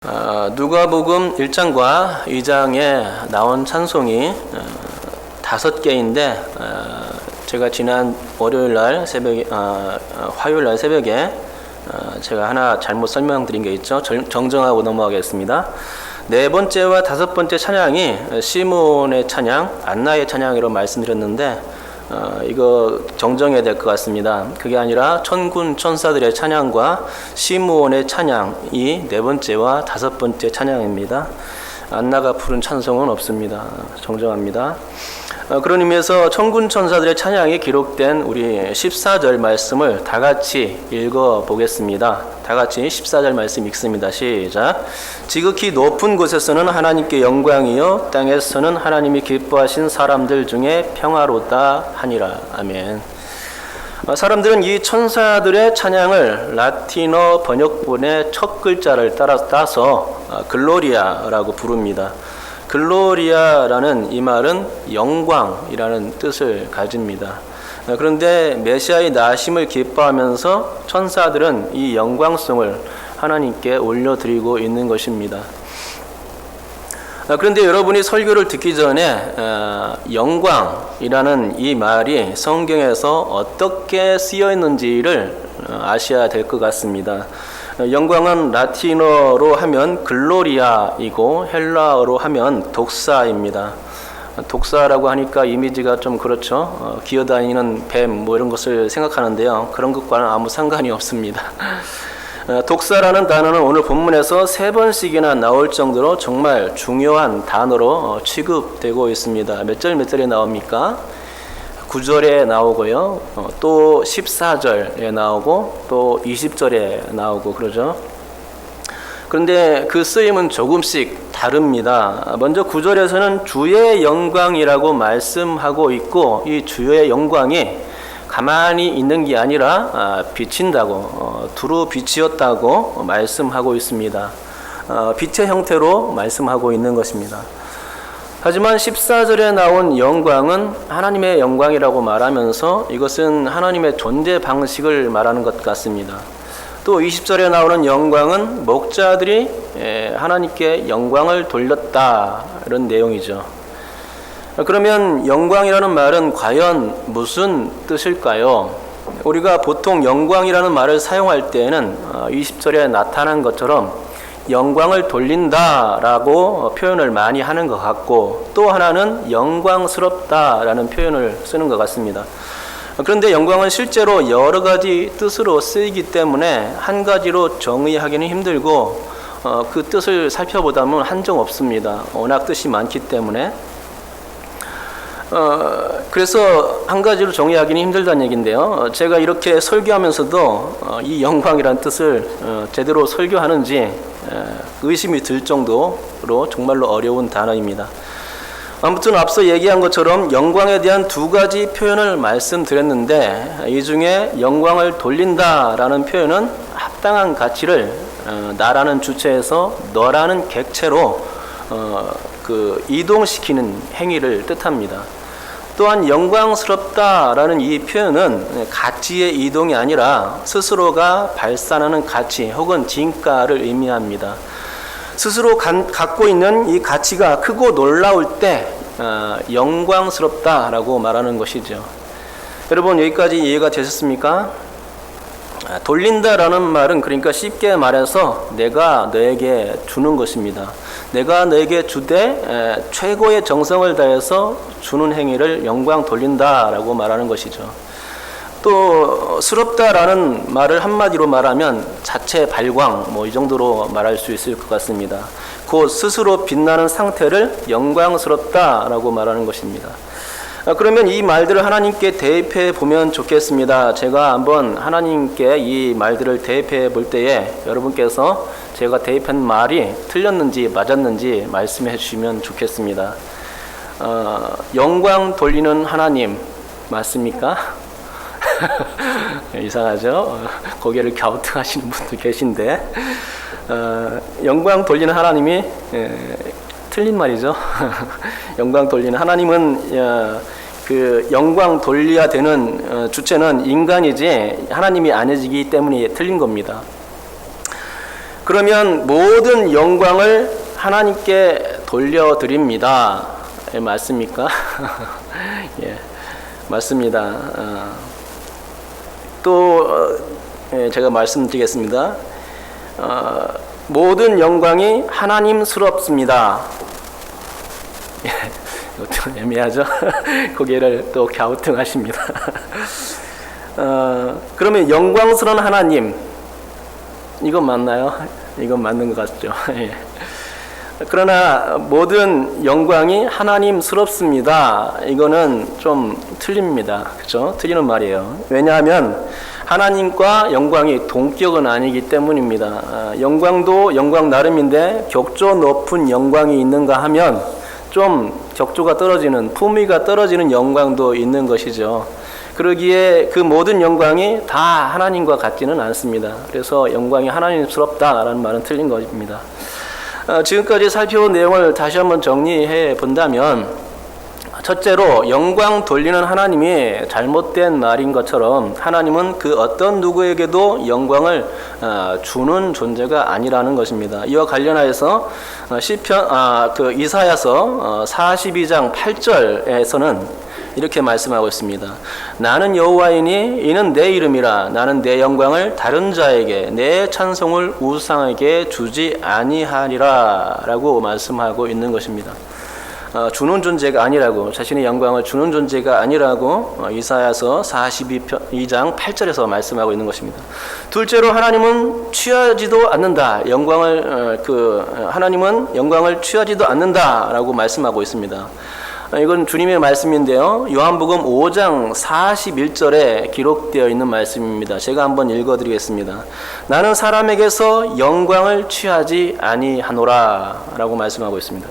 누가복음 1장과 2장에 나온 찬송이 5개인데 제가 지난 월요일날 새벽에 화요일날 새벽에 제가 하나 잘못 설명드린 게 있죠. 정정하고 넘어가겠습니다. 네 번째와 다섯 번째 찬양이 시몬의 찬양, 안나의 찬양으로 말씀드렸는데 이거 정정해야 될 것 같습니다. 그게 아니라 천군 천사들의 찬양과 시므온의 찬양이 네 번째와 다섯 번째 찬양입니다. 안나가 부른 찬송은 없습니다. 정정합니다. 그런 의미에서 천군 천사들의 찬양이 기록된 우리 14절 말씀을 다 같이 읽어 보겠습니다. 다 같이 14절 말씀 읽습니다. 시작. 지극히 높은 곳에서는 하나님께 영광이요 땅에서는 하나님이 기뻐하신 사람들 중에 평화롭다 하니라. 아멘. 사람들은 이 천사들의 찬양을 라틴어 번역본의 첫 글자를 따서 글로리아라고 부릅니다. 글로리아라는 이 말은 영광이라는 뜻을 가집니다. 그런데 메시아의 나심을 기뻐하면서 천사들은 이 영광송을 하나님께 올려드리고 있는 것입니다. 그런데 여러분이 설교를 듣기 전에 영광이라는 이 말이 성경에서 어떻게 쓰여 있는지를 아셔야 될 것 같습니다. 영광은 라틴어로 하면 글로리아이고 헬라어로 하면 독사입니다. 독사라고 하니까 이미지가 좀 그렇죠. 기어다니는 뱀 이런 것을 생각하는데요. 그런 것과는 아무 상관이 없습니다. 독사라는 단어는 오늘 본문에서 3번씩이나 나올 정도로 정말 중요한 단어로 취급되고 있습니다. 몇 절에 나옵니까? 9절에 나오고요. 또 14절에 나오고 또 20절에 나오고 그러죠. 그런데 그 쓰임은 조금씩 다릅니다. 먼저 9절에서는 주의 영광이라고 말씀하고 있고 이 주의 영광이 가만히 있는 게 아니라 비친다고 두루 비치었다고 말씀하고 있습니다. 빛의 형태로 말씀하고 있는 것입니다. 하지만 14절에 나온 영광은 하나님의 영광이라고 말하면서 이것은 하나님의 존재 방식을 말하는 것 같습니다. 또 20절에 나오는 영광은 목자들이 하나님께 영광을 돌렸다 이런 내용이죠. 그러면 영광이라는 말은 과연 무슨 뜻일까요? 우리가 보통 영광이라는 말을 사용할 때에는 20절에 나타난 것처럼 영광을 돌린다라고 표현을 많이 하는 것 같고 또 하나는 영광스럽다라는 표현을 쓰는 것 같습니다. 그런데 영광은 실제로 여러 가지 뜻으로 쓰이기 때문에 한 가지로 정의하기는 힘들고 그 뜻을 살펴보다면 한정 없습니다. 워낙 뜻이 많기 때문에 그래서 한 가지로 정의하기는 힘들다는 얘기인데요. 제가 이렇게 설교하면서도 이 영광이라는 뜻을 제대로 설교하는지 의심이 들 정도로 정말로 어려운 단어입니다. 아무튼 앞서 얘기한 것처럼 영광에 대한 2가지 표현을 말씀드렸는데 이 중에 영광을 돌린다라는 표현은 합당한 가치를 나라는 주체에서 너라는 객체로 이동시키는 행위를 뜻합니다. 또한 영광스럽다라는 이 표현은 가치의 이동이 아니라 스스로가 발산하는 가치 혹은 진가를 의미합니다. 스스로 갖고 있는 이 가치가 크고 놀라울 때 영광스럽다라고 말하는 것이죠. 여러분 여기까지 이해가 되셨습니까? 돌린다라는 말은 그러니까 쉽게 말해서 내가 너에게 주는 것입니다. 내가 너에게 주되 최고의 정성을 다해서 주는 행위를 영광 돌린다라고 말하는 것이죠. 또 스럽다라는 말을 한마디로 말하면 자체 발광 이 정도로 말할 수 있을 것 같습니다. 곧 스스로 빛나는 상태를 영광스럽다라고 말하는 것입니다. 그러면 이 말들을 하나님께 대입해 보면 좋겠습니다. 제가 한번 하나님께 이 말들을 대입해 볼 때에 여러분께서 제가 대입한 말이 틀렸는지 맞았는지 말씀해 주시면 좋겠습니다. 영광 돌리는 하나님 맞습니까? 이상하죠? 고개를 갸우뚱하시는 분도 계신데 영광 돌리는 하나님이 틀린 말이죠. 영광 돌리는 하나님은 그 영광 돌려야 되는 주체는 인간이지 하나님이 아니기 때문에 틀린 겁니다. 그러면 모든 영광을 하나님께 돌려드립니다. 예, 맞습니까? 예, 맞습니다. 제가 말씀드리겠습니다. 모든 영광이 하나님스럽습니다. 예, 좀 애매하죠? 고개를 또 갸우뚱하십니다. 그러면 영광스러운 하나님, 이건 맞나요? 이건 맞는 것 같죠? 예. 그러나 모든 영광이 하나님스럽습니다. 이거는 좀 틀립니다. 그렇죠? 틀리는 말이에요. 왜냐하면 하나님과 영광이 동격은 아니기 때문입니다. 영광도 영광 나름인데 격조 높은 영광이 있는가 하면 좀 격조가 떨어지는, 품위가 떨어지는 영광도 있는 것이죠. 그러기에 그 모든 영광이 다 하나님과 같지는 않습니다. 그래서 영광이 하나님스럽다라는 말은 틀린 것입니다. 지금까지 살펴본 내용을 다시 한번 정리해 본다면, 첫째로 영광 돌리는 하나님이 잘못된 말인 것처럼 하나님은 그 어떤 누구에게도 영광을 주는 존재가 아니라는 것입니다. 이와 관련하여서 이사야서 42장 8절에서는 이렇게 말씀하고 있습니다. 나는 여호와이니 이는 내 이름이라. 나는 내 영광을 다른 자에게, 내 찬송을 우상에게 주지 아니하리라 라고 말씀하고 있는 것입니다. 주는 존재가 아니라고, 자신의 영광을 주는 존재가 아니라고 이사야서 42장 8절에서 말씀하고 있는 것입니다. 둘째로 하나님은 취하지도 않는다. 하나님은 영광을 취하지도 않는다라고 말씀하고 있습니다. 이건 주님의 말씀인데요. 요한복음 5장 41절에 기록되어 있는 말씀입니다. 제가 한번 읽어드리겠습니다. 나는 사람에게서 영광을 취하지 아니하노라 라고 말씀하고 있습니다.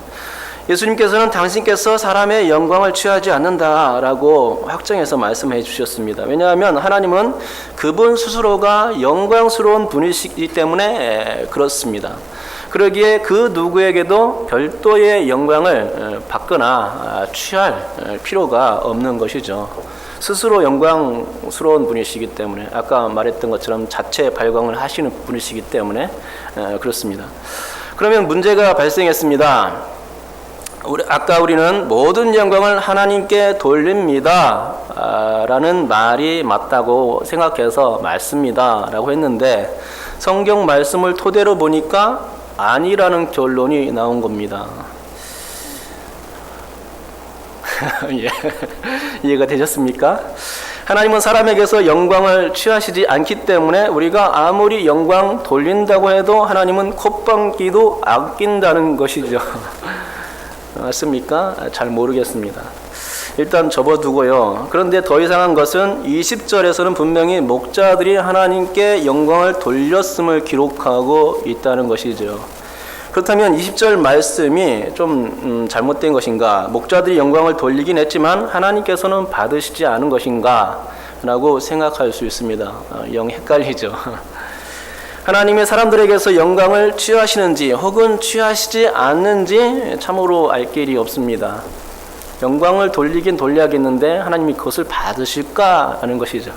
예수님께서는 당신께서 사람의 영광을 취하지 않는다라고 확정해서 말씀해 주셨습니다. 왜냐하면 하나님은 그분 스스로가 영광스러운 분이시기 때문에 그렇습니다. 그러기에 그 누구에게도 별도의 영광을 받거나 취할 필요가 없는 것이죠. 스스로 영광스러운 분이시기 때문에, 아까 말했던 것처럼 자체 발광을 하시는 분이시기 때문에 그렇습니다. 그러면 문제가 발생했습니다. 아까 우리는 모든 영광을 하나님께 돌립니다 라는 말이 맞다고 생각해서 맞습니다 라고 했는데, 성경 말씀을 토대로 보니까 아니라는 결론이 나온 겁니다. 예. 이해가 되셨습니까? 하나님은 사람에게서 영광을 취하시지 않기 때문에 우리가 아무리 영광 돌린다고 해도 하나님은 콧방귀도 아낀다는 것이죠. 맞습니까? 잘 모르겠습니다. 일단 접어두고요. 그런데 더 이상한 것은 20절에서는 분명히 목자들이 하나님께 영광을 돌렸음을 기록하고 있다는 것이죠. 그렇다면 20절 말씀이 좀 잘못된 것인가? 목자들이 영광을 돌리긴 했지만 하나님께서는 받으시지 않은 것인가? 라고 생각할 수 있습니다. 영 헷갈리죠. 하나님의 사람들에게서 영광을 취하시는지 혹은 취하시지 않는지 참으로 알 길이 없습니다. 영광을 돌리긴 돌려야겠는데 하나님이 그것을 받으실까 하는 것이죠.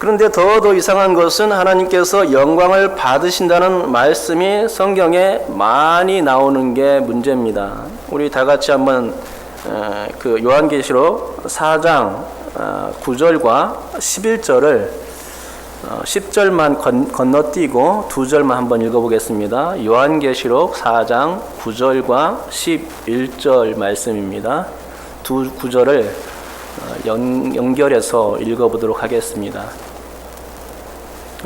그런데 더 이상한 것은 하나님께서 영광을 받으신다는 말씀이 성경에 많이 나오는 게 문제입니다. 우리 다 같이 한번 그 요한계시록 4장 9절과 11절을 10절만 건너뛰고 2절만 한번 읽어보겠습니다. 요한계시록 4장 9절과 11절 말씀입니다. 두 구절을 연결해서 읽어보도록 하겠습니다.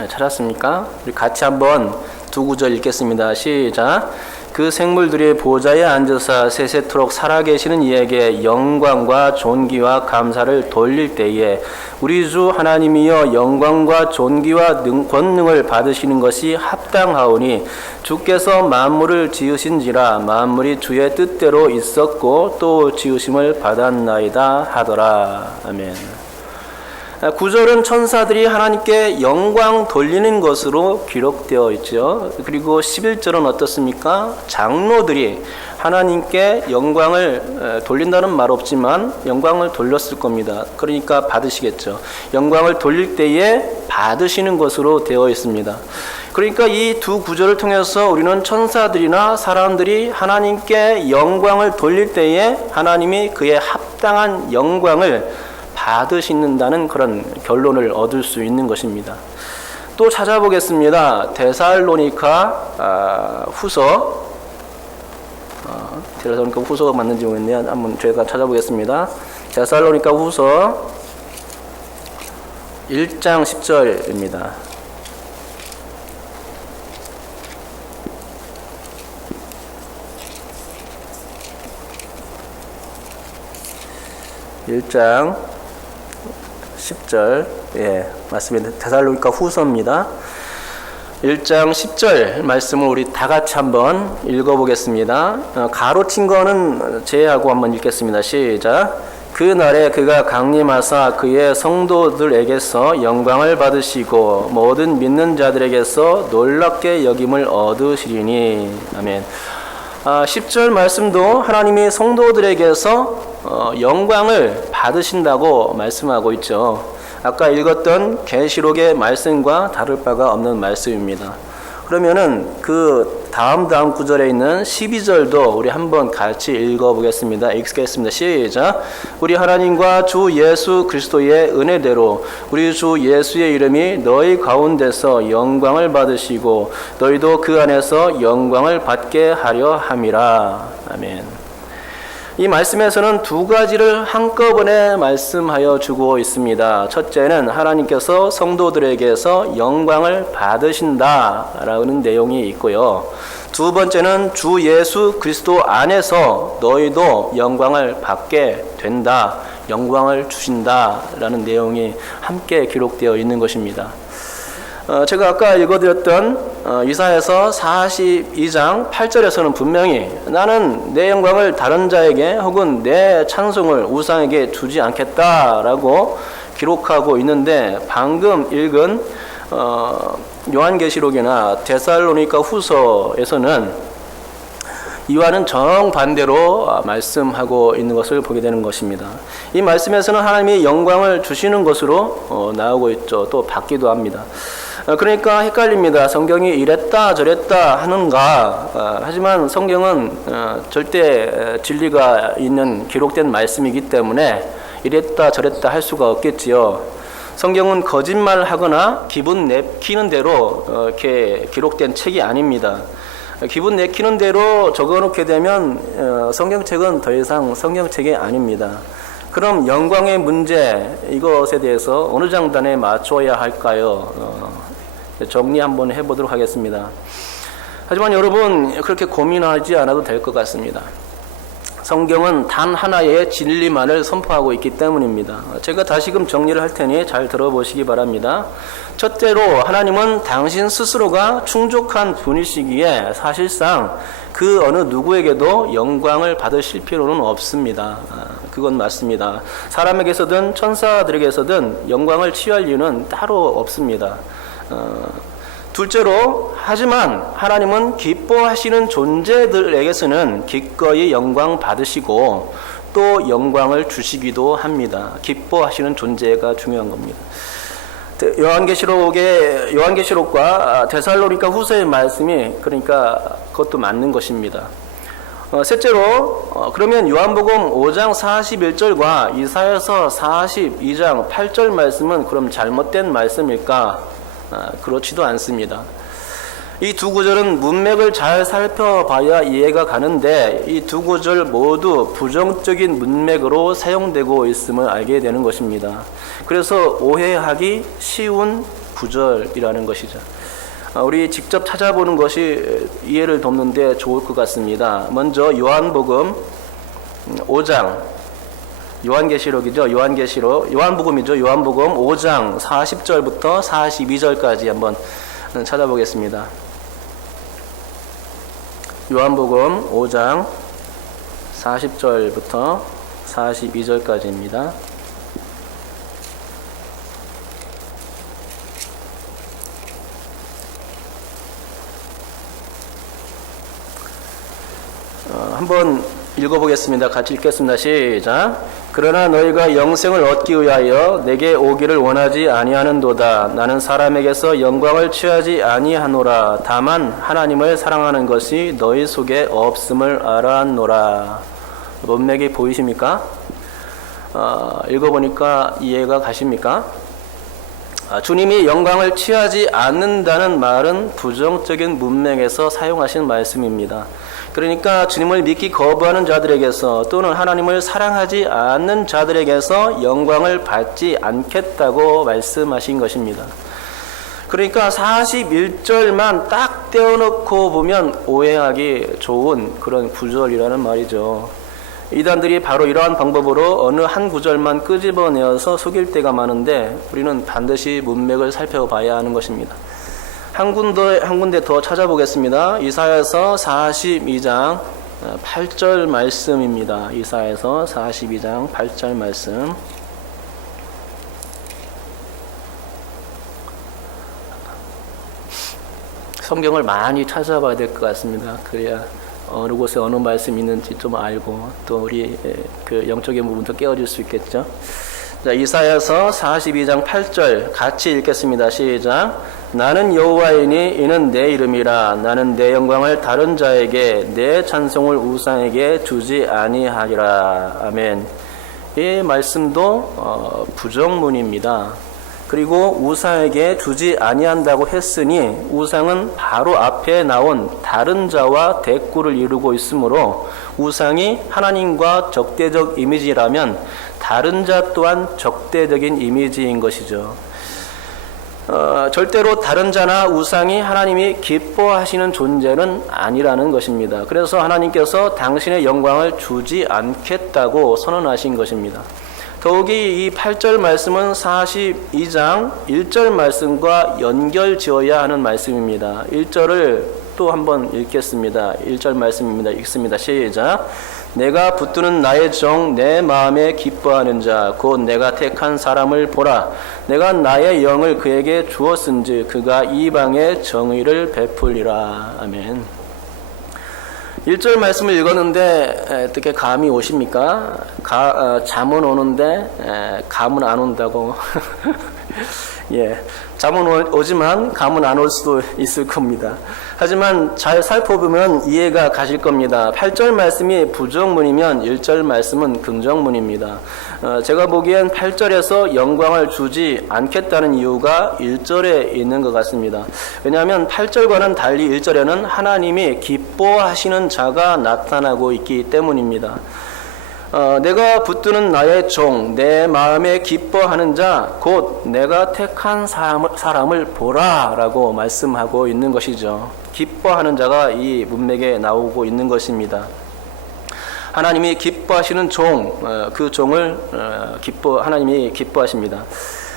찾았습니까? 우리 같이 한번 두 구절 읽겠습니다. 시작. 그 생물들이 보좌에 앉으사 세세토록 살아계시는 이에게 영광과 존귀와 감사를 돌릴 때에 우리 주 하나님이여 영광과 존귀와 권능을 받으시는 것이 합당하오니 주께서 만물을 지으신지라 만물이 주의 뜻대로 있었고 또 지으심을 받았나이다 하더라. 아멘. 9절은 천사들이 하나님께 영광 돌리는 것으로 기록되어 있죠. 그리고 11절은 어떻습니까? 장로들이 하나님께 영광을 돌린다는 말 없지만 영광을 돌렸을 겁니다. 그러니까 받으시겠죠. 영광을 돌릴 때에 받으시는 것으로 되어 있습니다. 그러니까 이 두 구절을 통해서 우리는 천사들이나 사람들이 하나님께 영광을 돌릴 때에 하나님이 그의 합당한 영광을 받으신다는 그런 결론을 얻을 수 있는 것입니다. 또 찾아보겠습니다. 데살로니가 후서 데살로니가 후서가 맞는지 모르겠네요. 한번 제가 찾아보겠습니다. 데살로니가 후서 1장 10절입니다. (1장 10절) 예, 맞습니다. 데살로니가 후서입니다. 1장 10절 말씀을 우리 다 같이 한번 읽어보겠습니다. 가로친 거는 제하고 한번 읽겠습니다. 시작. 그 날에 그가 강림하사 그의 성도들에게서 영광을 받으시고 모든 믿는 자들에게서 놀랍게 여김을 얻으시리니. 아멘. 10절 말씀도 하나님이 성도들에게서 영광을 받으신다고 말씀하고 있죠. 아까 읽었던 계시록의 말씀과 다를 바가 없는 말씀입니다. 그러면은 그 다음 구절에 있는 12절도 우리 한번 같이 읽어보겠습니다. 읽겠습니다. 시작. 우리 하나님과 주 예수 그리스도의 은혜대로 우리 주 예수의 이름이 너희 가운데서 영광을 받으시고 너희도 그 안에서 영광을 받게 하려 함이라. 아멘. 이 말씀에서는 두 가지를 한꺼번에 말씀하여 주고 있습니다. 첫째는 하나님께서 성도들에게서 영광을 받으신다라는 내용이 있고요. 두 번째는 주 예수 그리스도 안에서 너희도 영광을 받게 된다, 영광을 주신다라는 내용이 함께 기록되어 있는 것입니다. 제가 아까 읽어드렸던 이사야서 42장 8절에서는 분명히 나는 내 영광을 다른 자에게 혹은 내 찬송을 우상에게 주지 않겠다라고 기록하고 있는데, 방금 읽은 요한계시록이나 데살로니가 후서에서는 이와는 정반대로 말씀하고 있는 것을 보게 되는 것입니다. 이 말씀에서는 하나님이 영광을 주시는 것으로 나오고 있죠. 또 받기도 합니다. 그러니까 헷갈립니다. 성경이 이랬다 저랬다 하는가. 하지만 성경은 절대 진리가 있는 기록된 말씀이기 때문에 이랬다 저랬다 할 수가 없겠지요. 성경은 거짓말하거나 기분 내키는 대로 이렇게 기록된 책이 아닙니다. 기분 내키는 대로 적어놓게 되면 성경책은 더 이상 성경책이 아닙니다. 그럼 영광의 문제, 이것에 대해서 어느 장단에 맞춰야 할까요? 정리 한번 해보도록 하겠습니다. 하지만 여러분, 그렇게 고민하지 않아도 될 것 같습니다. 성경은 단 하나의 진리만을 선포하고 있기 때문입니다. 제가 다시금 정리를 할 테니 잘 들어보시기 바랍니다. 첫째로, 하나님은 당신 스스로가 충족한 분이시기에 사실상 그 어느 누구에게도 영광을 받으실 필요는 없습니다. 그건 맞습니다. 사람에게서든 천사들에게서든 영광을 취할 이유는 따로 없습니다. 둘째로, 하지만 하나님은 기뻐하시는 존재들에게서는 기꺼이 영광 받으시고 또 영광을 주시기도 합니다. 기뻐하시는 존재가 중요한 겁니다. 요한계시록과 데살로니가 후서의 말씀이 그러니까 그것도 맞는 것입니다. 셋째로, 그러면 요한복음 5장 41절과 이사야서 42장 8절 말씀은 그럼 잘못된 말씀일까? 그렇지도 않습니다. 이 두 구절은 문맥을 잘 살펴봐야 이해가 가는데 이 두 구절 모두 부정적인 문맥으로 사용되고 있음을 알게 되는 것입니다. 그래서 오해하기 쉬운 구절이라는 것이죠. 우리 직접 찾아보는 것이 이해를 돕는 데 좋을 것 같습니다. 먼저 요한복음 5장, 요한계시록이죠. 요한복음이죠. 요한복음 5장 40절부터 42절까지 한번 찾아보겠습니다. 요한복음 5장 40절부터 42절까지입니다. 한번 읽어보겠습니다. 같이 읽겠습니다. 시작. 그러나 너희가 영생을 얻기 위하여 내게 오기를 원하지 아니하는도다. 나는 사람에게서 영광을 취하지 아니하노라. 다만 하나님을 사랑하는 것이 너희 속에 없음을 알았노라. 문맥이 보이십니까? 읽어보니까 이해가 가십니까? 주님이 영광을 취하지 않는다는 말은 부정적인 문맥에서 사용하신 말씀입니다. 그러니까 주님을 믿기 거부하는 자들에게서 또는 하나님을 사랑하지 않는 자들에게서 영광을 받지 않겠다고 말씀하신 것입니다. 그러니까 41절만 딱 떼어놓고 보면 오해하기 좋은 그런 구절이라는 말이죠. 이단들이 바로 이러한 방법으로 어느 한 구절만 끄집어내어서 속일 때가 많은데 우리는 반드시 문맥을 살펴봐야 하는 것입니다. 한 군데 더 찾아보겠습니다. 이사야서 42장 8절 말씀입니다. 이사야서 42장 8절 말씀. 성경을 많이 찾아봐야 될 것 같습니다. 그래야 어느 곳에 어느 말씀이 있는지 좀 알고 또 우리 그 영적인 부분도 깨어질 수 있겠죠. 자, 이사야서 42장 8절 같이 읽겠습니다. 시작. 나는 여호와이니 이는 내 이름이라. 나는 내 영광을 다른 자에게 내 찬송을 우상에게 주지 아니하리라. 아멘. 이 말씀도 부정문입니다. 그리고 우상에게 주지 아니한다고 했으니 우상은 바로 앞에 나온 다른 자와 대꾸를 이루고 있으므로 우상이 하나님과 적대적 이미지라면 다른 자 또한 적대적인 이미지인 것이죠. 절대로 다른 자나 우상이 하나님이 기뻐하시는 존재는 아니라는 것입니다. 그래서 하나님께서 당신의 영광을 주지 않겠다고 선언하신 것입니다. 더욱이 이 8절 말씀은 42장 1절 말씀과 연결 지어야 하는 말씀입니다. 1절을 또 한번 읽겠습니다. 1절 말씀입니다. 읽습니다. 시작. 내가 붙드는 나의 종 내 마음에 기뻐하는 자 곧 내가 택한 사람을 보라. 내가 나의 영을 그에게 주었은즉 그가 이방에 정의를 베풀리라. 아멘. 1절 말씀을 읽었는데 어떻게 감이 오십니까? 잠은 오는데 감은 안 온다고. 예, 잠은 오지만 감은 안 올 수도 있을 겁니다. 하지만 잘 살펴보면 이해가 가실 겁니다. 8절 말씀이 부정문이면 1절 말씀은 긍정문입니다. 제가 보기엔 8절에서 영광을 주지 않겠다는 이유가 1절에 있는 것 같습니다. 왜냐하면 8절과는 달리 1절에는 하나님이 기뻐하시는 자가 나타나고 있기 때문입니다. 내가 붙드는 나의 종, 내 마음에 기뻐하는 자, 곧 내가 택한 사람을 보라 라고 말씀하고 있는 것이죠. 기뻐하는 자가 이 문맥에 나오고 있는 것입니다. 하나님이 기뻐하시는 종, 그 종을 하나님이 기뻐하십니다.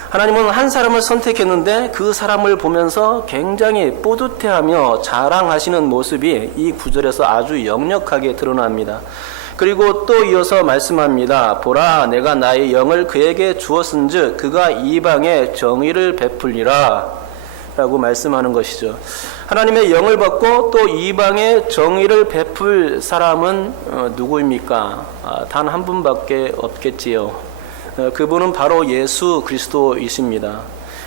하나님은 한 사람을 선택했는데 그 사람을 보면서 굉장히 뿌듯해하며 자랑하시는 모습이 이 구절에서 아주 역력하게 드러납니다. 그리고 또 이어서 말씀합니다. 보라, 내가 나의 영을 그에게 주었은즉 그가 이방에 정의를 베풀리라 라고 말씀하는 것이죠. 하나님의 영을 받고 또 이방에 정의를 베풀 사람은 누구입니까? 단 한 분밖에 없겠지요. 그분은 바로 예수 그리스도이십니다.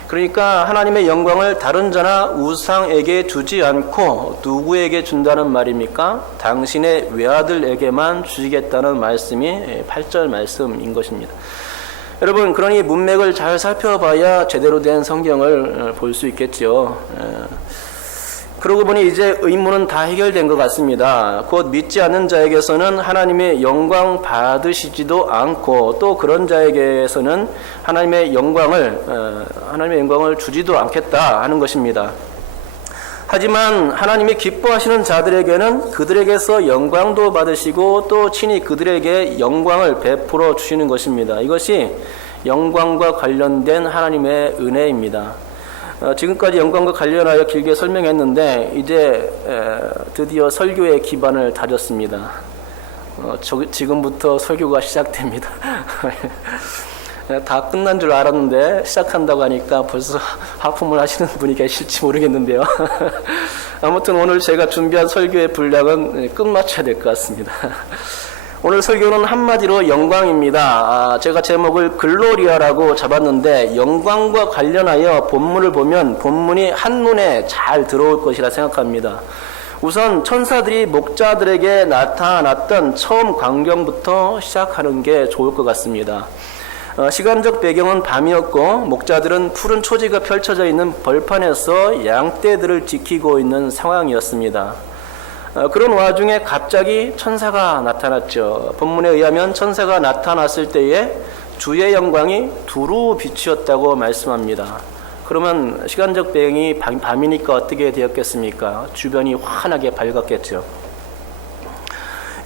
그러니까 하나님의 영광을 다른 자나 우상에게 주지 않고 누구에게 준다는 말입니까? 당신의 외아들에게만 주시겠다는 말씀이 8절 말씀인 것입니다. 여러분, 그러니 문맥을 잘 살펴봐야 제대로 된 성경을 볼 수 있겠죠. 그러고 보니 이제 의문은 다 해결된 것 같습니다. 곧 믿지 않는 자에게서는 하나님의 영광 받으시지도 않고 또 그런 자에게서는 하나님의 영광을 주지도 않겠다 하는 것입니다. 하지만 하나님이 기뻐하시는 자들에게는 그들에게서 영광도 받으시고 또 친히 그들에게 영광을 베풀어 주시는 것입니다. 이것이 영광과 관련된 하나님의 은혜입니다. 지금까지 영광과 관련하여 길게 설명했는데 이제 드디어 설교의 기반을 다졌습니다. 지금부터 설교가 시작됩니다. 다 끝난 줄 알았는데 시작한다고 하니까 벌써 하품을 하시는 분이 계실지 모르겠는데요. 아무튼 오늘 제가 준비한 설교의 분량은 끝마쳐야 될 것 같습니다. 오늘 설교는 한마디로 영광입니다. 제가 제목을 글로리아라고 잡았는데 영광과 관련하여 본문을 보면 본문이 한눈에 잘 들어올 것이라 생각합니다. 우선 천사들이 목자들에게 나타났던 처음 광경부터 시작하는 게 좋을 것 같습니다. 시간적 배경은 밤이었고 목자들은 푸른 초지가 펼쳐져 있는 벌판에서 양떼들을 지키고 있는 상황이었습니다. 그런 와중에 갑자기 천사가 나타났죠. 본문에 의하면 천사가 나타났을 때에 주의 영광이 두루 비추었다고 말씀합니다. 그러면 시간적 배경이 밤이니까 어떻게 되었겠습니까? 주변이 환하게 밝았겠죠.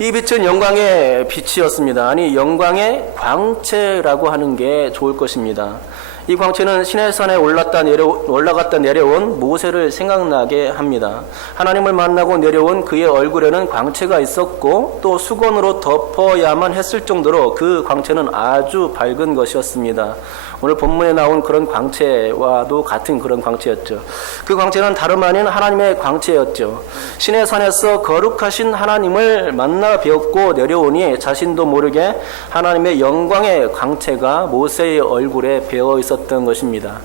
이 빛은 영광의 빛이었습니다. 아니, 영광의 광채라고 하는 게 좋을 것입니다. 이 광채는 시내산에 올라갔다 내려온 모세를 생각나게 합니다. 하나님을 만나고 내려온 그의 얼굴에는 광채가 있었고 또 수건으로 덮어야만 했을 정도로 그 광채는 아주 밝은 것이었습니다. 오늘 본문에 나온 그런 광채와도 같은 그런 광채였죠. 그 광채는 다름 아닌 하나님의 광채였죠. 시내산에서 거룩하신 하나님을 만나 배웠고 내려오니 자신도 모르게 하나님의 영광의 광채가 모세의 얼굴에 배어 있었던 것입니다.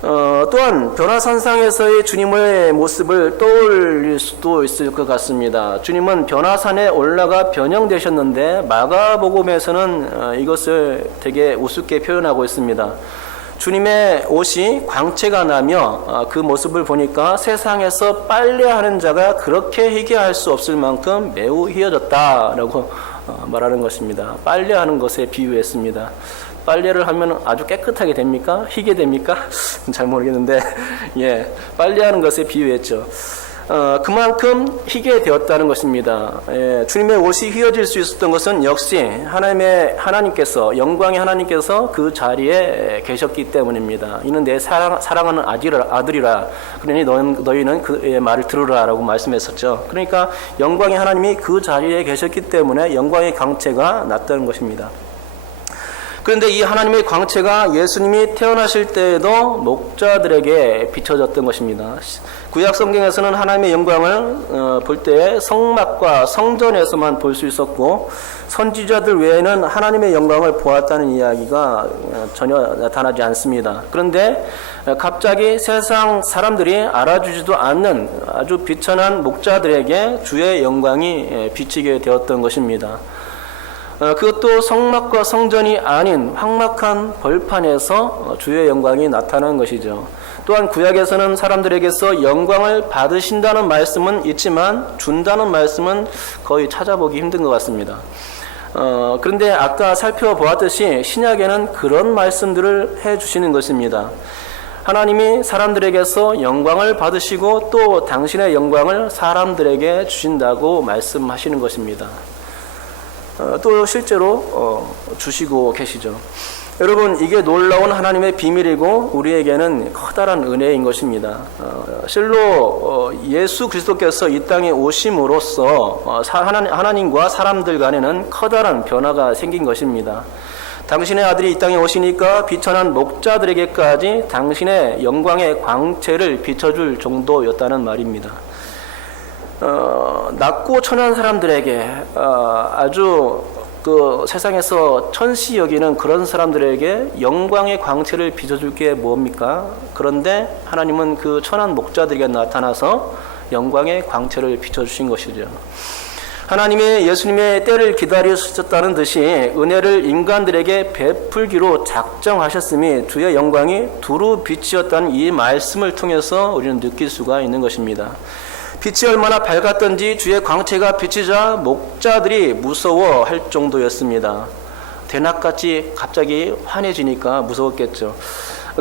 또한 변화산상에서의 주님의 모습을 떠올릴 수도 있을 것 같습니다. 주님은 변화산에 올라가 변형되셨는데 마가복음에서는 이것을 되게 우습게 표현하고 있습니다. 주님의 옷이 광채가 나며 그 모습을 보니까 세상에서 빨래하는 자가 그렇게 희귀할 수 없을 만큼 매우 희어졌다라고 말하는 것입니다. 빨래하는 것에 비유했습니다. 빨래를 하면 아주 깨끗하게 됩니까? 희게 됩니까? 잘 모르겠는데, 예, 빨래하는 것에 비유했죠. 그만큼 희게 되었다는 것입니다. 예, 주님의 옷이 휘어질 수 있었던 것은 역시 하나님께서, 영광의 하나님께서 그 자리에 계셨기 때문입니다. 이는 내 사랑하는 아들이라. 그러니 너희는 그의 말을 들으라 라고 말씀했었죠. 그러니까 영광의 하나님이 그 자리에 계셨기 때문에 영광의 광채가 났다는 것입니다. 그런데 이 하나님의 광채가 예수님이 태어나실 때에도 목자들에게 비춰졌던 것입니다. 구약 성경에서는 하나님의 영광을 볼 때 성막과 성전에서만 볼 수 있었고 선지자들 외에는 하나님의 영광을 보았다는 이야기가 전혀 나타나지 않습니다. 그런데 갑자기 세상 사람들이 알아주지도 않는 아주 비천한 목자들에게 주의 영광이 비치게 되었던 것입니다. 그것도 성막과 성전이 아닌 황막한 벌판에서 주의 영광이 나타난 것이죠. 또한 구약에서는 사람들에게서 영광을 받으신다는 말씀은 있지만 준다는 말씀은 거의 찾아보기 힘든 것 같습니다. 그런데 아까 살펴보았듯이 신약에는 그런 말씀들을 해주시는 것입니다. 하나님이 사람들에게서 영광을 받으시고 또 당신의 영광을 사람들에게 주신다고 말씀하시는 것입니다. 또 실제로 주시고 계시죠. 여러분, 이게 놀라운 하나님의 비밀이고 우리에게는 커다란 은혜인 것입니다. 실로 예수 그리스도께서 이 땅에 오심으로써 하나님과 사람들 간에는 커다란 변화가 생긴 것입니다. 당신의 아들이 이 땅에 오시니까 비천한 목자들에게까지 당신의 영광의 광채를 비춰줄 정도였다는 말입니다. 낮고 천한 사람들에게 아주 그 세상에서 천시 여기는 그런 사람들에게 영광의 광채를 비춰줄 게 뭡니까? 그런데 하나님은 그 천한 목자들에게 나타나서 영광의 광채를 비춰주신 것이죠. 하나님의 예수님의 때를 기다리셨다는 듯이 은혜를 인간들에게 베풀기로 작정하셨음이 주의 영광이 두루 빛이었다는 이 말씀을 통해서 우리는 느낄 수가 있는 것입니다. 빛이 얼마나 밝았던지 주의 광채가 비치자 목자들이 무서워할 정도였습니다. 대낮같이 갑자기 환해지니까 무서웠겠죠.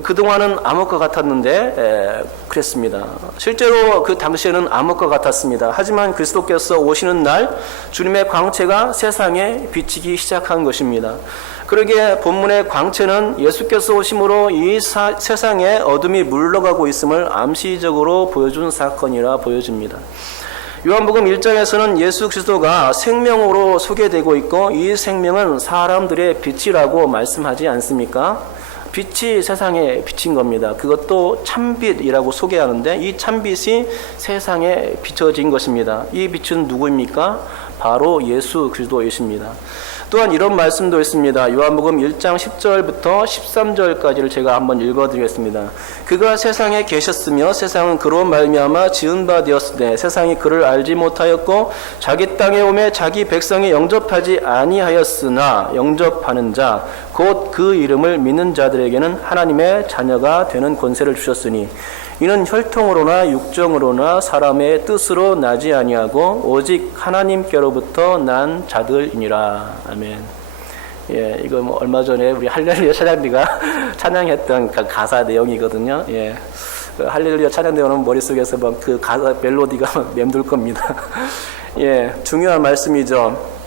그동안은 암흑과 같았는데 그랬습니다. 실제로 그 당시에는 암흑과 같았습니다. 하지만 그리스도께서 오시는 날 주님의 광채가 세상에 비치기 시작한 것입니다. 그러기에 본문의 광채는 예수께서 오심으로 이 세상에 어둠이 물러가고 있음을 암시적으로 보여준 사건이라 보여집니다. 요한복음 1장에서는 예수 그리스도가 생명으로 소개되고 있고 이 생명은 사람들의 빛이라고 말씀하지 않습니까? 빛이 세상에 비친 겁니다. 그것도 참빛이라고 소개하는데 이 참빛이 세상에 비춰진 것입니다. 이 빛은 누구입니까? 바로 예수 그리스도이십니다. 또한 이런 말씀도 있습니다. 요한복음 1장 10절부터 13절까지를 제가 한번 읽어드리겠습니다. 그가 세상에 계셨으며 세상은 그로 말미암아 지은 바 되었으되 세상이 그를 알지 못하였고 자기 땅에 오매 자기 백성이 영접하지 아니하였으나 영접하는 자 곧 그 이름을 믿는 자들에게는 하나님의 자녀가 되는 권세를 주셨으니 이는 혈통으로나 육정으로나 사람의 뜻으로 나지 아니하고 오직 하나님께로부터 난 자들이니라. 아멘. 예, 이거 뭐 얼마 전에 우리 할렐루야 찬양대가 찬양했던 그 가사 내용이거든요. 예, 그 할렐루야 찬양대는 머릿속에서 막 그 가사 멜로디가 맴돌 겁니다. 예, 중요한 말씀이죠.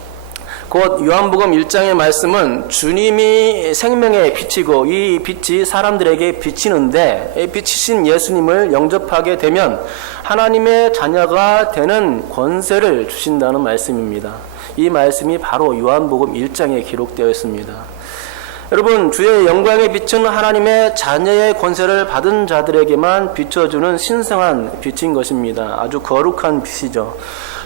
곧 요한복음 1장의 말씀은 주님이 생명의 빛이고 이 빛이 사람들에게 비치는데 비치신 예수님을 영접하게 되면 하나님의 자녀가 되는 권세를 주신다는 말씀입니다. 이 말씀이 바로 요한복음 1장에 기록되어 있습니다. 여러분, 주의 영광의 빛은 하나님의 자녀의 권세를 받은 자들에게만 비춰주는 신성한 빛인 것입니다. 아주 거룩한 빛이죠.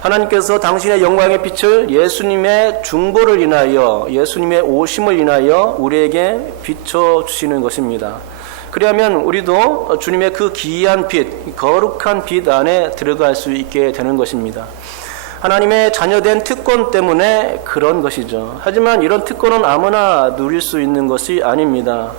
하나님께서 당신의 영광의 빛을 예수님의 중보를 인하여 예수님의 오심을 인하여 우리에게 비춰주시는 것입니다. 그리하면 우리도 주님의 그 기이한 빛, 거룩한 빛 안에 들어갈 수 있게 되는 것입니다. 하나님의 자녀된 특권 때문에 그런 것이죠. 하지만 이런 특권은 아무나 누릴 수 있는 것이 아닙니다.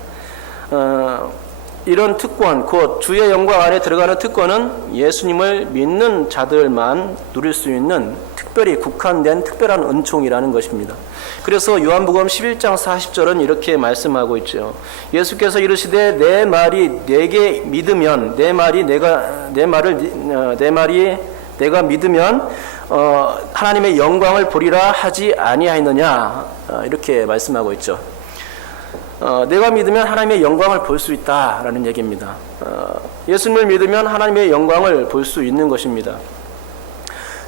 이런 특권, 곧 주의 영광 안에 들어가는 특권은 예수님을 믿는 자들만 누릴 수 있는 특별히 국한된 특별한 은총이라는 것입니다. 그래서 요한복음 11장 40절은 이렇게 말씀하고 있죠. 예수께서 이르시되 내 말이 내게 믿으면 내 말이 내가 믿으면 하나님의 영광을 보리라 하지 아니하였느냐, 이렇게 말씀하고 있죠. 내가 믿으면 하나님의 영광을 볼 수 있다라는 얘기입니다. 예수님을 믿으면 하나님의 영광을 볼 수 있는 것입니다.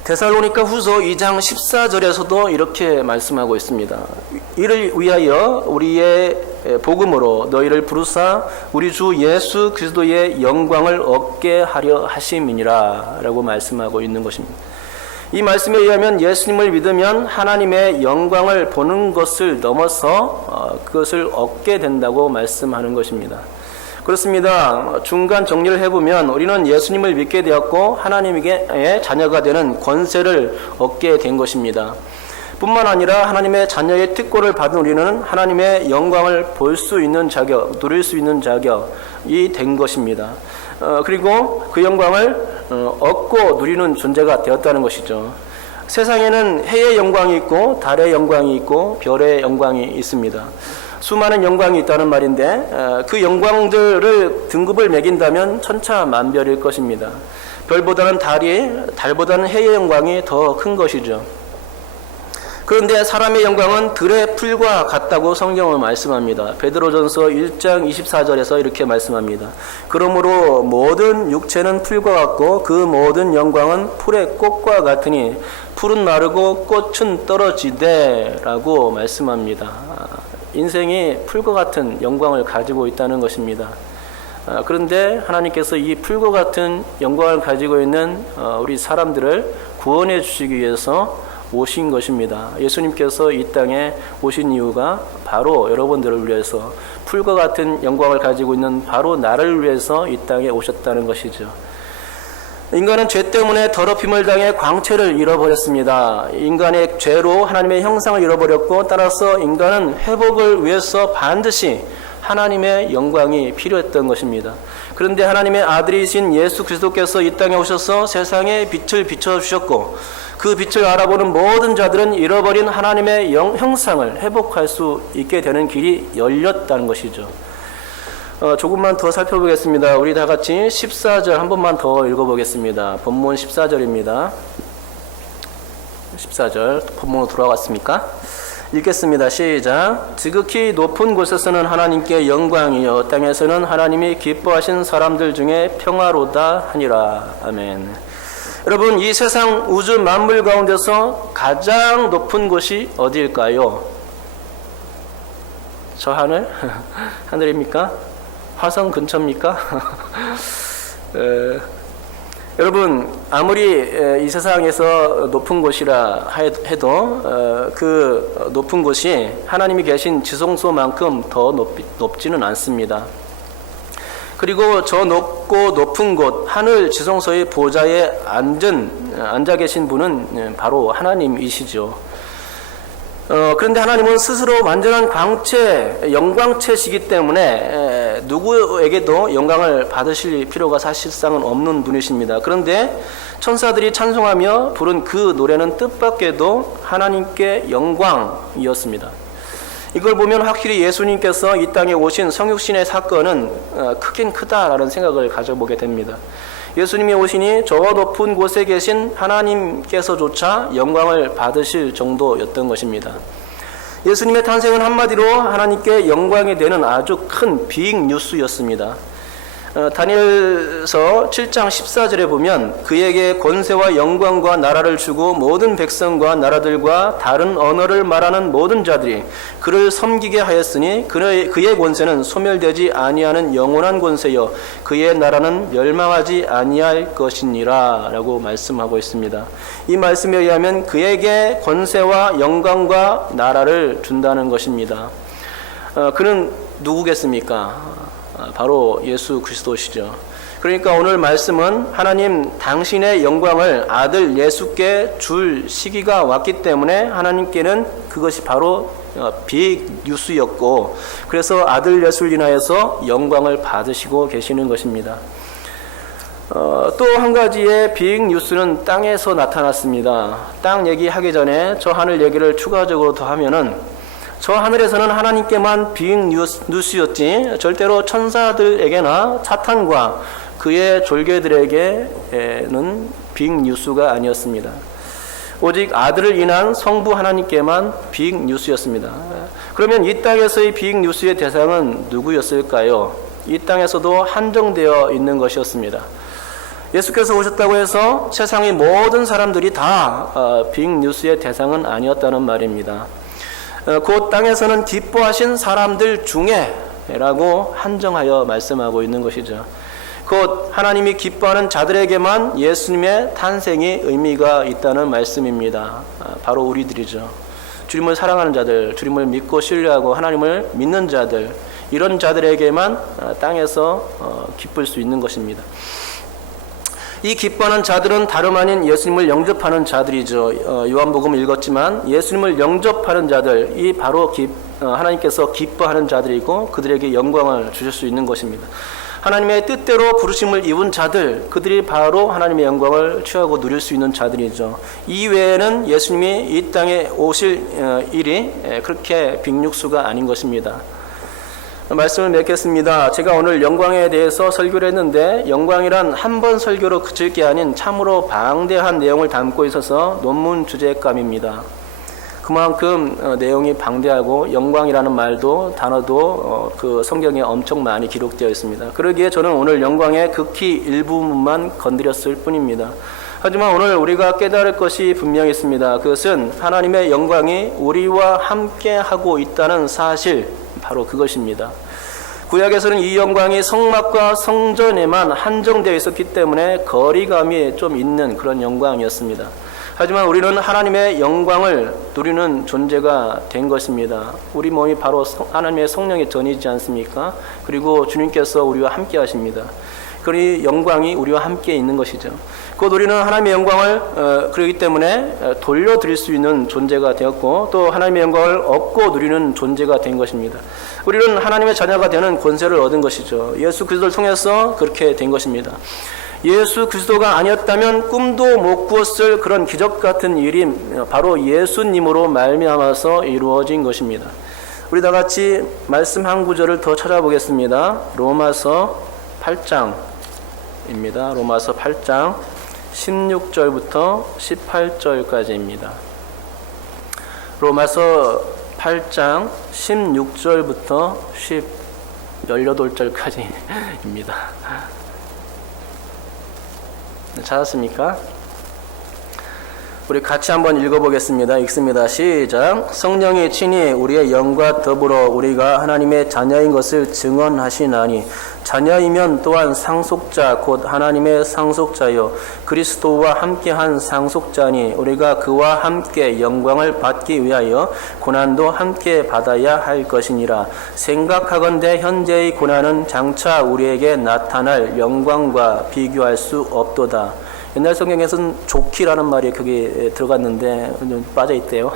데살로니가 후서 2장 14절에서도 이렇게 말씀하고 있습니다. 이를 위하여 우리의 복음으로 너희를 부르사 우리 주 예수 그리스도의 영광을 얻게 하려 하심이니라 라고 말씀하고 있는 것입니다. 이 말씀에 의하면 예수님을 믿으면 하나님의 영광을 보는 것을 넘어서 그것을 얻게 된다고 말씀하는 것입니다. 그렇습니다. 중간 정리를 해보면 우리는 예수님을 믿게 되었고 하나님의 자녀가 되는 권세를 얻게 된 것입니다. 뿐만 아니라 하나님의 자녀의 특권을 받은 우리는 하나님의 영광을 볼 수 있는 자격, 누릴 수 있는 자격이 된 것입니다. 그리고 그 영광을 얻고 누리는 존재가 되었다는 것이죠. 세상에는 해의 영광이 있고 달의 영광이 있고 별의 영광이 있습니다. 수많은 영광이 있다는 말인데 그 영광들을 등급을 매긴다면 천차만별일 것입니다. 별보다는 달보다는 해의 영광이 더 큰 것이죠. 그런데 사람의 영광은 들의 풀과 같다고 성경은 말씀합니다. 베드로전서 1장 24절에서 이렇게 말씀합니다. 그러므로 모든 육체는 풀과 같고 그 모든 영광은 풀의 꽃과 같으니 풀은 마르고 꽃은 떨어지되 라고 말씀합니다. 인생이 풀과 같은 영광을 가지고 있다는 것입니다. 그런데 하나님께서 이 풀과 같은 영광을 가지고 있는 우리 사람들을 구원해 주시기 위해서 오신 것입니다. 예수님께서 이 땅에 오신 이유가 바로 여러분들을 위해서 풀과 같은 영광을 가지고 있는 바로 나를 위해서 이 땅에 오셨다는 것이죠. 인간은 죄 때문에 더럽힘을 당해 광채를 잃어버렸습니다. 인간의 죄로 하나님의 형상을 잃어버렸고 따라서 인간은 회복을 위해서 반드시 하나님의 영광이 필요했던 것입니다. 그런데 하나님의 아들이신 예수 그리스도께서 이 땅에 오셔서 세상에 빛을 비춰주셨고 그 빛을 알아보는 모든 자들은 잃어버린 하나님의 형상을 회복할 수 있게 되는 길이 열렸다는 것이죠. 조금만 더 살펴보겠습니다. 우리 다 같이 14절 한 번만 더 읽어보겠습니다. 본문 14절입니다. 14절 본문으로 돌아왔습니까? 읽겠습니다. 시작. 지극히 높은 곳에서는 하나님께 영광이요 땅에서는 하나님이 기뻐하신 사람들 중에 평화로다 하니라. 아멘. 여러분, 이 세상 우주 만물 가운데서 가장 높은 곳이 어디일까요? 저 하늘? 하늘입니까? 화성 근처입니까? 여러분, 아무리 이 세상에서 높은 곳이라 해도 그 높은 곳이 하나님이 계신 지성소만큼 더 높지는 않습니다. 그리고 저 높고 높은 곳, 하늘 지성소의 보좌에 앉아 계신 분은 바로 하나님이시죠. 그런데 하나님은 스스로 완전한 광채, 영광체시기 때문에 누구에게도 영광을 받으실 필요가 사실상은 없는 분이십니다. 그런데 천사들이 찬송하며 부른 그 노래는 뜻밖에도 하나님께 영광이었습니다. 이걸 보면 확실히 예수님께서 이 땅에 오신 성육신의 사건은 크긴 크다라는 생각을 가져보게 됩니다. 예수님이 오시니 저 높은 곳에 계신 하나님께서조차 영광을 받으실 정도였던 것입니다. 예수님의 탄생은 한마디로 하나님께 영광이 되는 아주 큰 빅뉴스였습니다. 다니엘서 7장 14절에 보면 그에게 권세와 영광과 나라를 주고 모든 백성과 나라들과 다른 언어를 말하는 모든 자들이 그를 섬기게 하였으니 그의 권세는 소멸되지 아니하는 영원한 권세여 그의 나라는 멸망하지 아니할 것이니라 라고 말씀하고 있습니다. 이 말씀에 의하면 그에게 권세와 영광과 나라를 준다는 것입니다. 그는 누구겠습니까? 바로 예수 그리스도시죠. 그러니까 오늘 말씀은 하나님 당신의 영광을 아들 예수께 줄 시기가 왔기 때문에 하나님께는 그것이 바로 빅뉴스였고 그래서 아들 예수를 인하여서 영광을 받으시고 계시는 것입니다. 또 한 가지의 빅뉴스는 땅에서 나타났습니다. 땅 얘기하기 전에 저 하늘 얘기를 추가적으로 더하면은 저 하늘에서는 하나님께만 빅뉴스였지 절대로 천사들에게나 사탄과 그의 졸개들에게는 빅뉴스가 아니었습니다. 오직 아들을 인한 성부 하나님께만 빅뉴스였습니다. 그러면 이 땅에서의 빅뉴스의 대상은 누구였을까요? 이 땅에서도 한정되어 있는 것이었습니다. 예수께서 오셨다고 해서 세상의 모든 사람들이 다 빅뉴스의 대상은 아니었다는 말입니다. 곧 땅에서는 기뻐하신 사람들 중에 라고 한정하여 말씀하고 있는 것이죠. 곧 하나님이 기뻐하는 자들에게만 예수님의 탄생이 의미가 있다는 말씀입니다. 바로 우리들이죠. 주님을 사랑하는 자들, 주님을 믿고 신뢰하고 하나님을 믿는 자들, 이런 자들에게만 땅에서 기쁠 수 있는 것입니다. 이 기뻐하는 자들은 다름 아닌 예수님을 영접하는 자들이죠. 요한복음 읽었지만 예수님을 영접하는 자들, 이 바로 하나님께서 기뻐하는 자들이고 그들에게 영광을 주실 수 있는 것입니다. 하나님의 뜻대로 부르심을 입은 자들, 그들이 바로 하나님의 영광을 취하고 누릴 수 있는 자들이죠. 이 외에는 예수님이 이 땅에 오실 일이 그렇게 빅뉴스가 아닌 것입니다. 말씀을 맺겠습니다. 제가 오늘 영광에 대해서 설교를 했는데 영광이란 한 번 설교로 그칠 게 아닌 참으로 방대한 내용을 담고 있어서 논문 주제감입니다. 그만큼 내용이 방대하고 영광이라는 말도 단어도 그 성경에 엄청 많이 기록되어 있습니다. 그러기에 저는 오늘 영광의 극히 일부분만 건드렸을 뿐입니다. 하지만 오늘 우리가 깨달을 것이 분명히 있습니다. 그것은 하나님의 영광이 우리와 함께 하고 있다는 사실, 바로 그것입니다. 구약에서는 이 영광이 성막과 성전에만 한정되어 있었기 때문에 거리감이 좀 있는 그런 영광이었습니다. 하지만 우리는 하나님의 영광을 누리는 존재가 된 것입니다. 우리 몸이 바로 하나님의 성령의 전이지 않습니까? 그리고 주님께서 우리와 함께 하십니다. 그러니 영광이 우리와 함께 있는 것이죠. 곧 우리는 하나님의 영광을 그러기 때문에 돌려드릴 수 있는 존재가 되었고 또 하나님의 영광을 얻고 누리는 존재가 된 것입니다. 우리는 하나님의 자녀가 되는 권세를 얻은 것이죠. 예수 그리스도를 통해서 그렇게 된 것입니다. 예수 그리스도가 아니었다면 꿈도 못 꾸었을 그런 기적 같은 일이 바로 예수님으로 말미암아서 이루어진 것입니다. 우리 다 같이 말씀 한 구절을 더 찾아보겠습니다. 로마서 8장입니다. 로마서 8장 16절부터 18절까지입니다. 로마서 8장 16절부터 18절까지입니다. 찾았습니까? 우리 같이 한번 읽어보겠습니다. 읽습니다. 시작. 성령이 친히 우리의 영과 더불어 우리가 하나님의 자녀인 것을 증언하시나니 자녀이면 또한 상속자 곧 하나님의 상속자요 그리스도와 함께한 상속자니 우리가 그와 함께 영광을 받기 위하여 고난도 함께 받아야 할 것이니라. 생각하건대 현재의 고난은 장차 우리에게 나타날 영광과 비교할 수 없도다. 옛날 성경에서는 좋기라는 말이 거기 들어갔는데 좀 빠져있대요.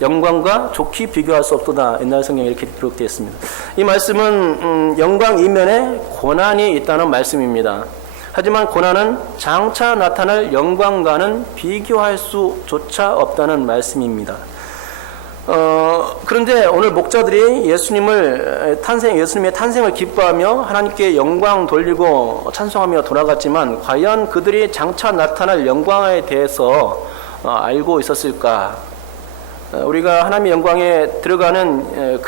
영광과 좋기 비교할 수 없도다. 옛날 성경에 이렇게 기록되어 있습니다. 이 말씀은 영광 이면에 고난이 있다는 말씀입니다. 하지만 고난은 장차 나타날 영광과는 비교할 수조차 없다는 말씀입니다. 그런데 오늘 목자들이 예수님의 탄생을 기뻐하며 하나님께 영광 돌리고 찬송하며 돌아갔지만 과연 그들이 장차 나타날 영광에 대해서 알고 있었을까? 우리가 하나님의 영광에 들어가는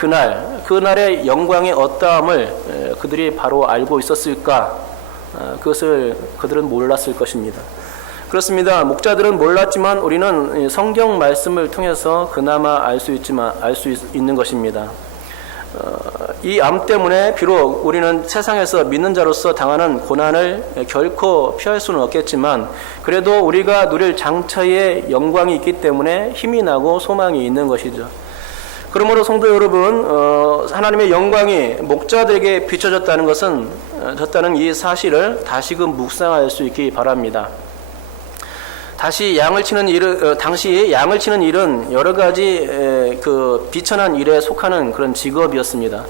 그날의 영광의 어떠함을 그들이 바로 알고 있었을까? 그것을 그들은 몰랐을 것입니다. 그렇습니다. 목자들은 몰랐지만 우리는 성경 말씀을 통해서 그나마 알 수 있는 것입니다. 이 암 때문에 비록 우리는 세상에서 믿는 자로서 당하는 고난을 결코 피할 수는 없겠지만 그래도 우리가 누릴 장차의 영광이 있기 때문에 힘이 나고 소망이 있는 것이죠. 그러므로 성도 여러분, 하나님의 영광이 목자들에게 비춰졌다는 이 사실을 다시금 묵상할 수 있기 바랍니다. 당시 양을 치는 일은 여러 가지 비천한 일에 속하는 그런 직업이었습니다.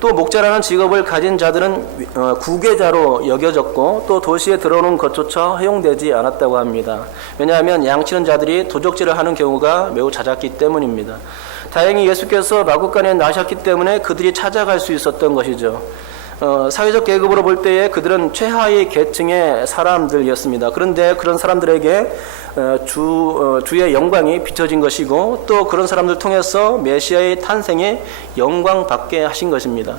또 목자라는 직업을 가진 자들은 구계자로 여겨졌고 또 도시에 들어오는 것조차 허용되지 않았다고 합니다. 왜냐하면 양 치는 자들이 도적질을 하는 경우가 매우 잦았기 때문입니다. 다행히 예수께서 마구간에 나셨기 때문에 그들이 찾아갈 수 있었던 것이죠. 사회적 계급으로 볼 때에 그들은 최하위 계층의 사람들이었습니다. 그런데 그런 사람들에게 주의 영광이 비춰진 것이고 또 그런 사람들 통해서 메시아의 탄생에 영광받게 하신 것입니다.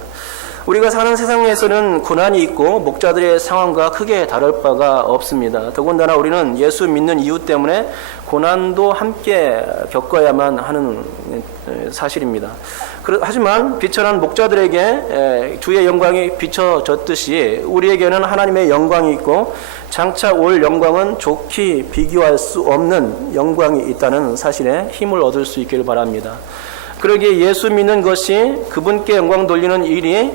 우리가 사는 세상에서는 고난이 있고 목자들의 상황과 크게 다를 바가 없습니다. 더군다나 우리는 예수 믿는 이유 때문에 고난도 함께 겪어야만 하는 사실입니다. 하지만 비천한 목자들에게 주의 영광이 비춰졌듯이 우리에게는 하나님의 영광이 있고 장차 올 영광은 좋게 비교할 수 없는 영광이 있다는 사실에 힘을 얻을 수 있기를 바랍니다. 그러기에 예수 믿는 것이 그분께 영광 돌리는 일이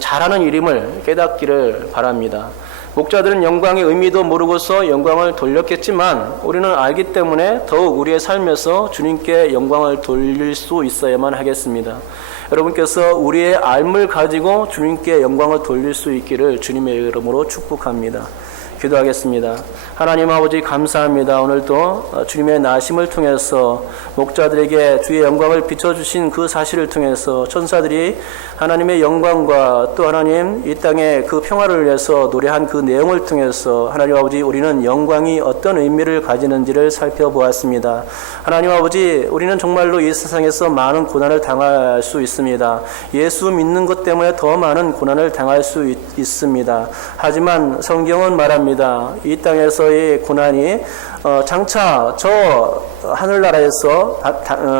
잘하는 일임을 깨닫기를 바랍니다. 목자들은 영광의 의미도 모르고서 영광을 돌렸겠지만 우리는 알기 때문에 더욱 우리의 삶에서 주님께 영광을 돌릴 수 있어야만 하겠습니다. 여러분께서 우리의 알을 가지고 주님께 영광을 돌릴 수 있기를 주님의 이름으로 축복합니다. 기도하겠습니다. 하나님 아버지 감사합니다. 오늘도 주님의 나심을 통해서 목자들에게 주의 영광을 비춰주신 그 사실을 통해서 천사들이 하나님의 영광과 또 하나님 이 땅의 그 평화를 위해서 노래한 그 내용을 통해서 하나님 아버지 우리는 영광이 어떤 의미를 가지는지를 살펴보았습니다. 하나님 아버지 우리는 정말로 이 세상에서 많은 고난을 당할 수 있습니다. 예수 믿는 것 때문에 더 많은 고난을 당할 수 있습니다. 하지만 성경은 말합니다. 이 땅에서의 고난이 장차 저 하늘나라에서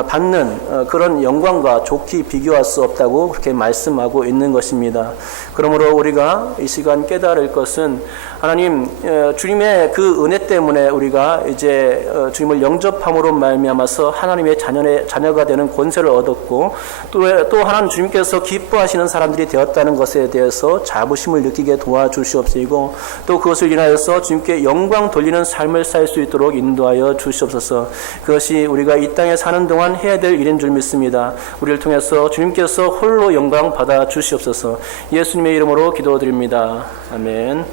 받는 그런 영광과 좋게 비교할 수 없다고 그렇게 말씀하고 있는 것입니다. 그러므로 우리가 이 시간 깨달을 것은 하나님 주님의 그 은혜 때문에 우리가 이제 주님을 영접함으로 말미암아서 하나님의 자녀가 되는 권세를 얻었고 또 하나님 주님께서 기뻐하시는 사람들이 되었다는 것에 대해서 자부심을 느끼게 도와주시옵시고 또 그것을 인하여서 주님께 영광 돌리는 삶을 살 수 있도록 인도하여 주시옵소서. 그것이 우리가 이 땅에 사는 동안 해야 될 일인 줄 믿습니다. 우리를 통해서 주님께서 홀로 영광 받아 주시옵소서. 예수님의 이름으로 기도드립니다. 아멘.